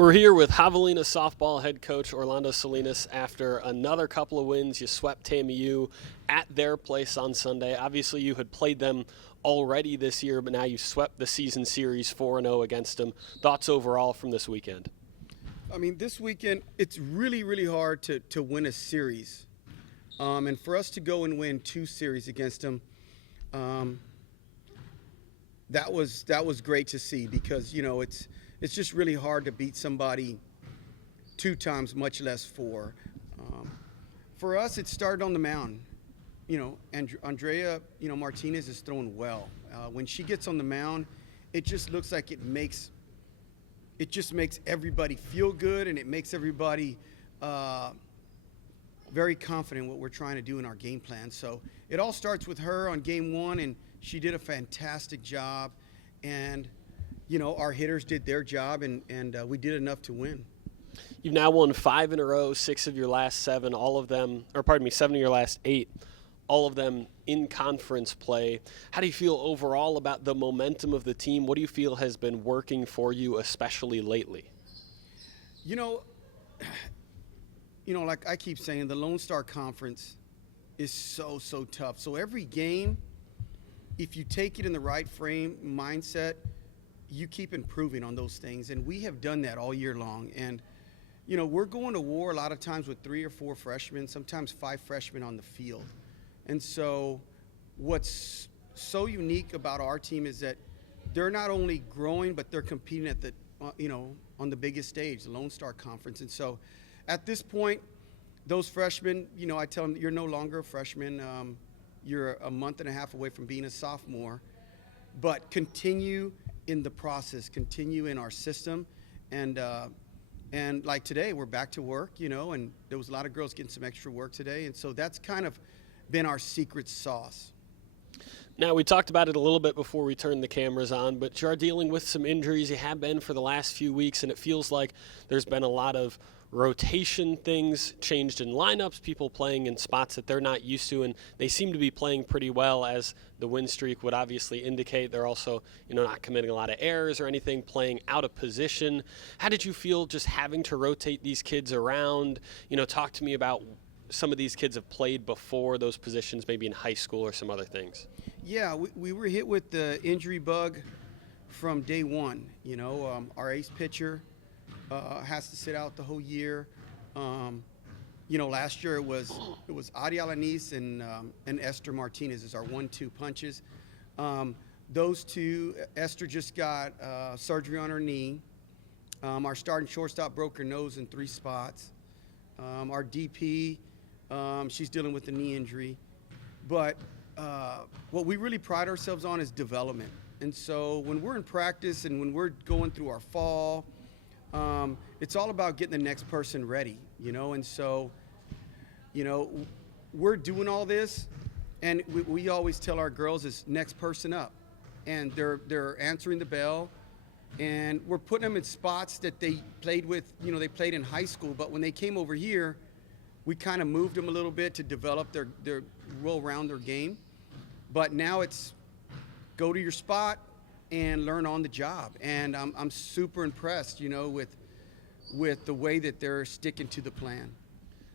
We're here with Javelinas softball head coach Orlando Salinas after another couple of wins. You swept TAMIU at their place on Sunday. Obviously, you had played them already this year, but now you swept the season series 4-0 against them. Thoughts overall from this weekend? I mean, this weekend, it's really, really hard to win a series. And for us to go and win two series against them, that was great to see because, you know, it's just really hard to beat somebody two times, much less four. For us, it started on the mound. You know, Andrea, Martinez is throwing well. When she gets on the mound, it just looks like it just makes everybody feel good, and it makes everybody very confident in what we're trying to do in our game plan. So it all starts with her on game one, and she did a fantastic job. And you know, our hitters did their job, and we did enough to win. You've now won 5 in a row, 6 of your last 7, all of them, 7 of your last 8, all of them in conference play. How do you feel overall about the momentum of the team? What do you feel has been working for you, especially lately? You know, like I keep saying, the Lone Star Conference is so tough. So every game, if you take it in the right mindset, you keep improving on those things, and we have done that all year long. And you know, we're going to war a lot of times with 3 or 4 freshmen, sometimes 5 freshmen on the field. And so what's so unique about our team is that they're not only growing, but they're competing at the on the biggest stage, the Lone Star Conference. And so at this point, those freshmen, I tell them, you're no longer a freshman, you're a month and a half away from being a sophomore, but continue in the process, continue in our system, and like today, we're back to work, and there was a lot of girls getting some extra work today, and so that's kind of been our secret sauce. Now, we talked about it a little bit before we turned the cameras on, but you are dealing with some injuries. You have been for the last few weeks, and it feels like there's been a lot of rotation things changed in lineups, people playing in spots that they're not used to, and they seem to be playing pretty well, as the win streak would obviously indicate. They're also, not committing a lot of errors or anything, playing out of position. How did you feel just having to rotate these kids around? Talk to me about some of these kids have played before those positions, maybe in high school or some other things. Yeah, we were hit with the injury bug from day one. Our ace pitcher has to sit out the whole year. Last year it was Javelinas and Esther Martinez as our 1-2 punches. Those two, Esther just got surgery on her knee. Our starting shortstop broke her nose in 3 spots. Our DP, she's dealing with a knee injury. But what we really pride ourselves on is development. And so when we're in practice and when we're going through our fall, it's all about getting the next person ready, and so, we're doing all this, and we always tell our girls is next person up, and they're answering the bell, and we're putting them in spots that they played with, they played in high school, but when they came over here, we kind of moved them a little bit to develop their roll around their game, but now it's go to your spot and learn on the job. And I'm super impressed, with the way that they're sticking to the plan.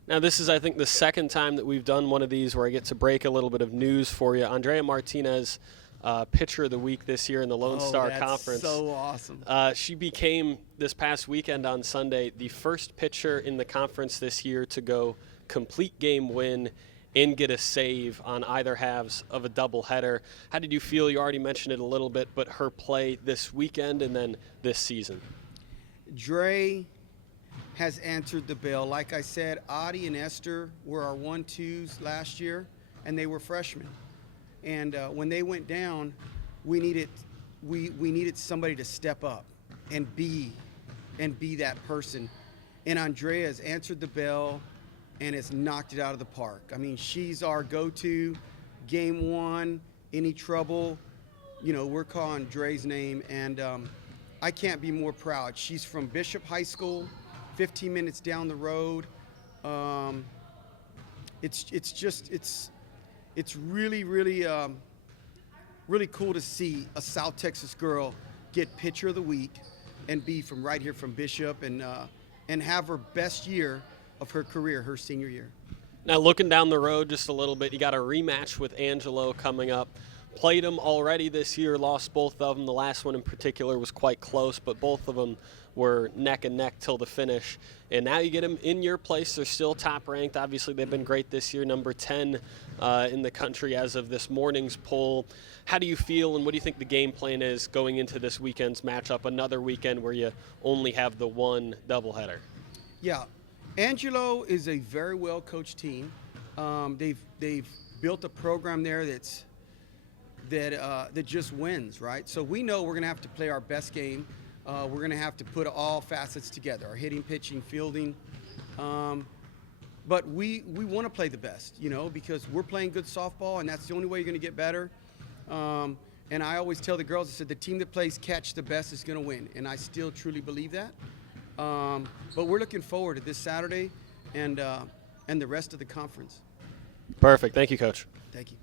Now, this is, I think, the second time that we've done one of these where I get to break a little bit of news for you. Andrea Martinez, Pitcher of the Week this year in the Lone Star Conference. So awesome. She became, this past weekend on Sunday, the first pitcher in the conference this year to go complete game win and get a save on either halves of a doubleheader. How did you feel? You already mentioned it a little bit, but her play this weekend and then this season. Dre has answered the bell. Like I said, Adi and Esther were our 1-2s last year, and they were freshmen. And when they went down, we needed somebody to step up and be that person. And Andrea has answered the bell and has knocked it out of the park. I mean, she's our go-to. Game 1, any trouble, we're calling Dre's name, and I can't be more proud. She's from Bishop High School, 15 minutes down the road. It's really really cool to see a South Texas girl get Pitcher of the Week. and be from right here from Bishop and have her best year of her career, her senior year. Now, looking down the road just a little bit, you got a rematch with Angelo coming up. Played them already this year, lost both of them. The last one in particular was quite close, but both of them were neck and neck till the finish. And now you get them in your place. They're still top ranked. Obviously, they've been great this year, number 10 in the country as of this morning's poll. How do you feel, and what do you think the game plan is going into this weekend's matchup, another weekend where you only have the one doubleheader? Yeah, Angelo is a very well coached team. They've built a program there that just wins, right? So we know we're going to have to play our best game. We're going to have to put all facets together: our hitting, pitching, fielding. But we want to play the best, because we're playing good softball, and that's the only way you're going to get better. And I always tell the girls, I said, the team that plays catch the best is going to win, and I still truly believe that. But we're looking forward to this Saturday and the rest of the conference. Perfect. Thank you, Coach. Thank you.